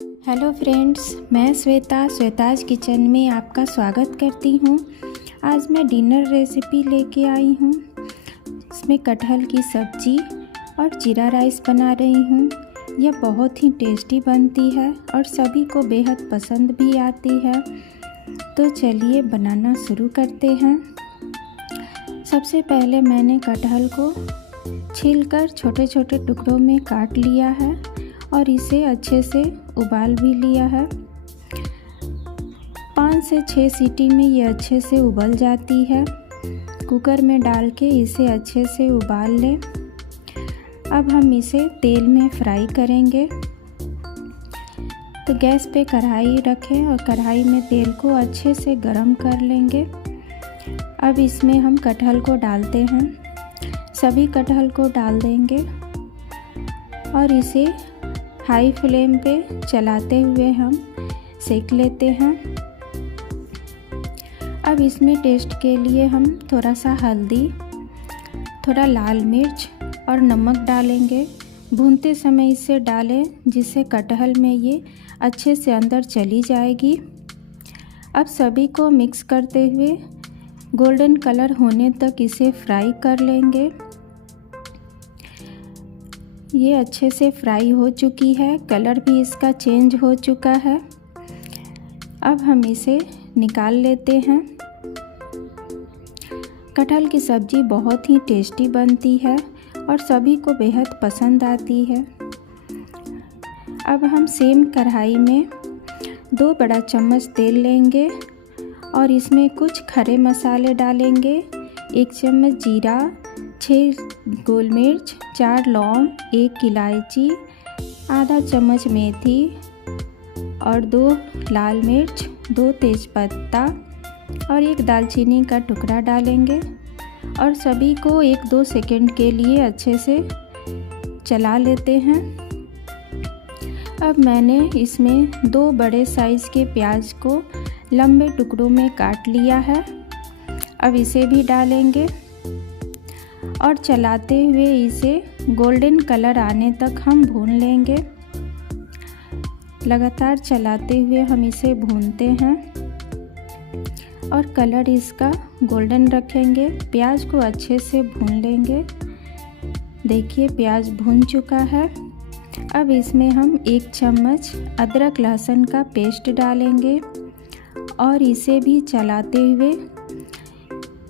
Hello friends, मैं Shweta's kitchen में आपका स्वागत करती हूँ। आज मैं डिनर रेसिपी लेके आई हूँ। इसमें कटहल की सब्ज़ी और जीरा राइस बना रही हूँ। यह बहुत ही टेस्टी बनती है और सभी को बेहद पसंद भी आती है। तो चलिए बनाना शुरू करते हैं। सबसे पहले मैंने कटहल को छीलकर छोटे छोटे टुकड़ों में काट लिया है और इसे अच्छे से उबाल भी लिया है। 5 से 6 सीटी में ये अच्छे से उबल जाती है। कुकर में डाल के इसे अच्छे से उबाल लें। अब हम इसे तेल में फ्राई करेंगे। तो गैस पे कढ़ाई रखें और कढ़ाई में तेल को अच्छे से गरम कर लेंगे। अब इसमें हम कटहल को डालते हैं। सभी कटहल को डाल देंगे और इसे हाई फ्लेम पे चलाते हुए हम सेक लेते हैं। अब इसमें टेस्ट के लिए हम थोड़ा सा हल्दी, थोड़ा लाल मिर्च और नमक डालेंगे। भूनते समय इसे डालें जिससे कटहल में ये अच्छे से अंदर चली जाएगी। अब सभी को मिक्स करते हुए गोल्डन कलर होने तक इसे फ्राई कर लेंगे। ये अच्छे से फ्राई हो चुकी है, कलर भी इसका चेंज हो चुका है। अब हम इसे निकाल लेते हैं। कटहल की सब्ज़ी बहुत ही टेस्टी बनती है और सभी को बेहद पसंद आती है। अब हम सेम कढ़ाई में 2 बड़ा चम्मच तेल लेंगे और इसमें कुछ खड़े मसाले डालेंगे। 1 चम्मच जीरा, 6 गोल मिर्च, 4 लौंग, 1 इलायची, आधा चम्मच मेथी और 2 लाल मिर्च, 2 तेज़पत्ता और 1 दालचीनी का टुकड़ा डालेंगे और सभी को 1-2 सेकंड के लिए अच्छे से चला लेते हैं। अब मैंने इसमें 2 बड़े साइज़ के प्याज को लंबे टुकड़ों में काट लिया है। अब इसे भी डालेंगे और चलाते हुए इसे गोल्डन कलर आने तक हम भून लेंगे। लगातार चलाते हुए हम इसे भूनते हैं और कलर इसका गोल्डन रखेंगे। प्याज को अच्छे से भून लेंगे। देखिए प्याज भून चुका है। अब इसमें हम 1 चम्मच अदरक लहसुन का पेस्ट डालेंगे और इसे भी चलाते हुए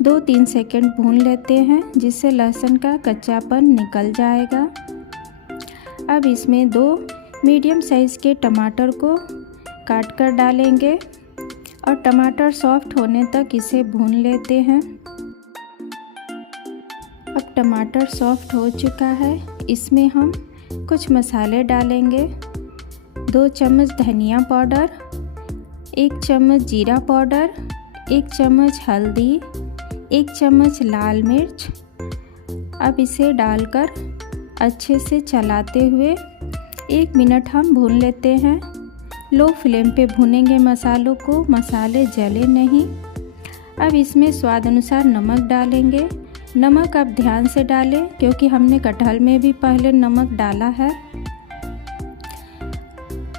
2-3 सेकंड भून लेते हैं जिससे लहसुन का कच्चापन निकल जाएगा। अब इसमें 2 मीडियम साइज़ के टमाटर को काट कर डालेंगे और टमाटर सॉफ्ट होने तक इसे भून लेते हैं। अब टमाटर सॉफ्ट हो चुका है। इसमें हम कुछ मसाले डालेंगे। 2 चम्मच धनिया पाउडर, 1 चम्मच जीरा पाउडर, 1 चम्मच हल्दी, 1 चम्मच लाल मिर्च। अब इसे डालकर अच्छे से चलाते हुए 1 मिनट हम भून लेते हैं। लो फ्लेम पे भूनेंगे मसालों को, मसाले जले नहीं। अब इसमें स्वाद अनुसार नमक डालेंगे। नमक आप ध्यान से डालें क्योंकि हमने कटहल में भी पहले नमक डाला है।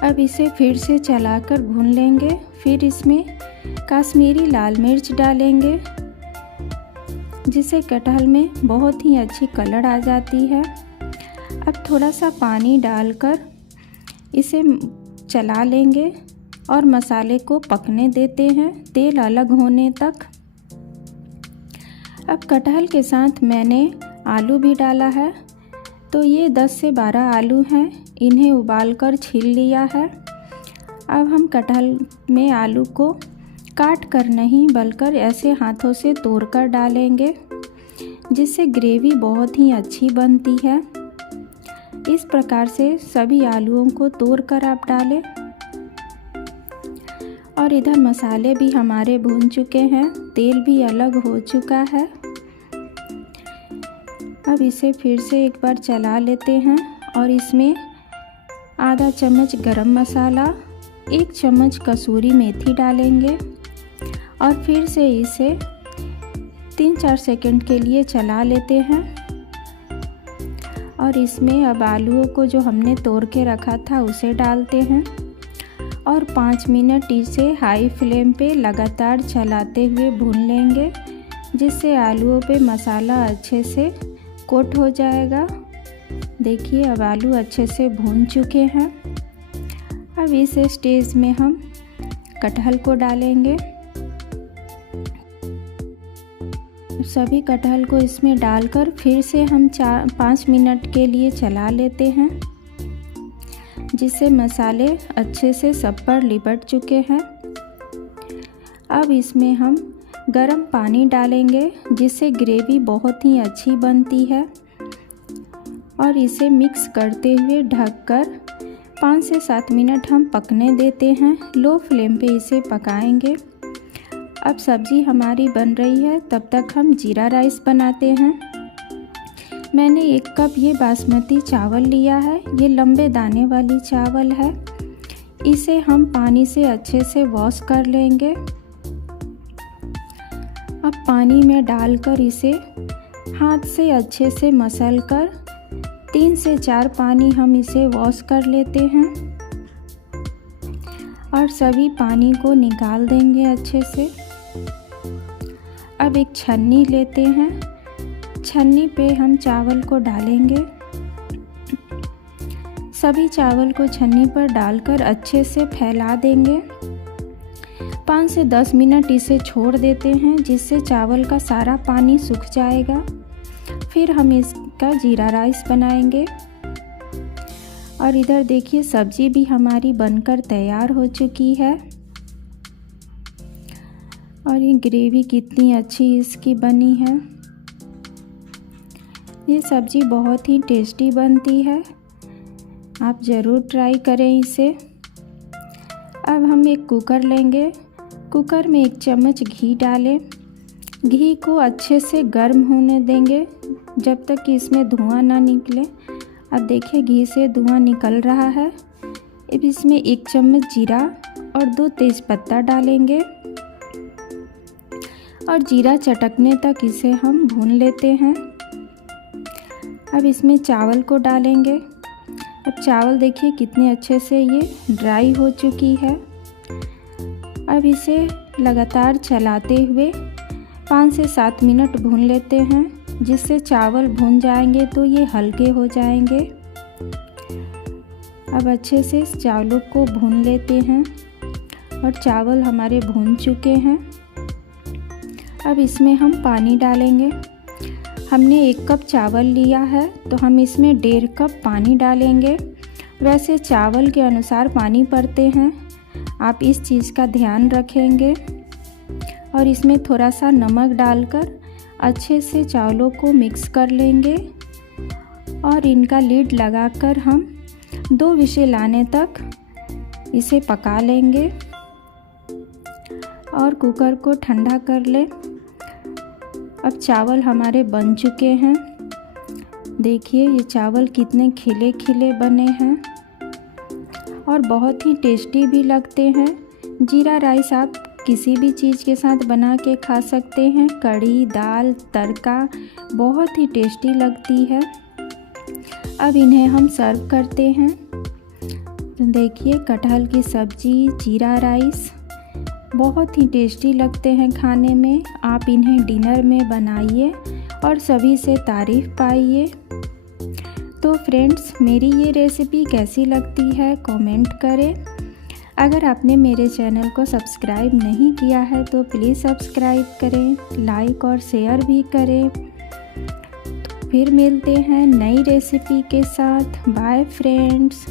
अब इसे फिर से चलाकर भून लेंगे। फिर इसमें कश्मीरी लाल मिर्च डालेंगे जिससे कटहल में बहुत ही अच्छी कलर आ जाती है। अब थोड़ा सा पानी डालकर इसे चला लेंगे और मसाले को पकने देते हैं तेल अलग होने तक। अब कटहल के साथ मैंने आलू भी डाला है। तो ये 10 से 12 आलू हैं। इन्हें उबालकर छील लिया है। अब हम कटहल में आलू को काट कर नहीं बल्कि ऐसे हाथों से तोड़कर डालेंगे जिससे ग्रेवी बहुत ही अच्छी बनती है। इस प्रकार से सभी आलूओं को तोड़कर आप डालें। और इधर मसाले भी हमारे भून चुके हैं, तेल भी अलग हो चुका है। अब इसे फिर से एक बार चला लेते हैं और इसमें आधा चम्मच गरम मसाला, 1 चम्मच कसूरी मेथी डालेंगे और फिर से इसे 3-4 सेकंड के लिए चला लेते हैं। और इसमें अब आलूओं को जो हमने तोड़ के रखा था उसे डालते हैं। और 5 मिनट इसे हाई फ्लेम पे लगातार चलाते हुए भून लेंगे, जिससे आलूओं पे मसाला अच्छे से कोट हो जाएगा। देखिए अब आलू अच्छे से भून चुके हैं। अब इस स्टेज में हम कटहल को डालेंगे। सभी कटहल को इसमें डालकर फिर से हम 4-5 मिनट के लिए चला लेते हैं, जिससे मसाले अच्छे से सब पर लिपट चुके हैं। अब इसमें हम गरम पानी डालेंगे, जिससे ग्रेवी बहुत ही अच्छी बनती है, और इसे मिक्स करते हुए ढककर 5 से 7 मिनट हम पकने देते हैं। लो फ्लेम पे इसे पकाएंगे। अब सब्ज़ी हमारी बन रही है, तब तक हम जीरा राइस बनाते हैं। मैंने 1 कप ये बासमती चावल लिया है। ये लंबे दाने वाली चावल है। इसे हम पानी से अच्छे से वॉश कर लेंगे। अब पानी में डालकर इसे हाथ से अच्छे से मसलकर 3 से 4 पानी हम इसे वॉश कर लेते हैं और सभी पानी को निकाल देंगे अच्छे से। अब एक छन्नी लेते हैं। छन्नी पे हम चावल को डालेंगे। सभी चावल को छन्नी पर डालकर अच्छे से फैला देंगे। 5 से 10 मिनट इसे छोड़ देते हैं, जिससे चावल का सारा पानी सूख जाएगा। फिर हम इसका जीरा राइस बनाएंगे। और इधर देखिए सब्जी भी हमारी बनकर तैयार हो चुकी है। और ये ग्रेवी कितनी अच्छी इसकी बनी है। ये सब्जी बहुत ही टेस्टी बनती है। आप ज़रूर ट्राई करें इसे। अब हम एक कुकर लेंगे। कुकर में 1 चम्मच घी डालें। घी को अच्छे से गर्म होने देंगे, जब तक कि इसमें धुआं ना निकले। अब देखिए घी से धुआं निकल रहा है। अब इसमें 1 चम्मच जीरा और 2 तेज़पत्ता डालेंगे और जीरा चटकने तक इसे हम भून लेते हैं। अब इसमें चावल को डालेंगे। अब चावल देखिए कितने अच्छे से ये ड्राई हो चुकी है। अब इसे लगातार चलाते हुए 5 से 7 मिनट भून लेते हैं, जिससे चावल भून जाएंगे तो ये हल्के हो जाएंगे। अब अच्छे से चावलों को भून लेते हैं और चावल हमारे भून चुके हैं। अब इसमें हम पानी डालेंगे। हमने 1 कप चावल लिया है, तो हम इसमें 1.5 कप पानी डालेंगे। वैसे चावल के अनुसार पानी पड़ते हैं, आप इस चीज़ का ध्यान रखेंगे। और इसमें थोड़ा सा नमक डालकर अच्छे से चावलों को मिक्स कर लेंगे और इनका लीड लगाकर हम 2 विशिल आने तक इसे पका लेंगे और कुकर को ठंडा कर लें। अब चावल हमारे बन चुके हैं। देखिए ये चावल कितने खिले खिले बने हैं और बहुत ही टेस्टी भी लगते हैं। जीरा राइस आप किसी भी चीज़ के साथ बना के खा सकते हैं। कढ़ी, दाल, तड़का बहुत ही टेस्टी लगती है। अब इन्हें हम सर्व करते हैं। तो देखिए कटहल की सब्ज़ी, जीरा राइस बहुत ही टेस्टी लगते हैं खाने में। आप इन्हें डिनर में बनाइए और सभी से तारीफ़ पाइए। तो फ्रेंड्स मेरी ये रेसिपी कैसी लगती है कमेंट करें। अगर आपने मेरे चैनल को सब्सक्राइब नहीं किया है तो प्लीज़ सब्सक्राइब करें, लाइक और शेयर भी करें। तो फिर मिलते हैं नई रेसिपी के साथ। Bye friends.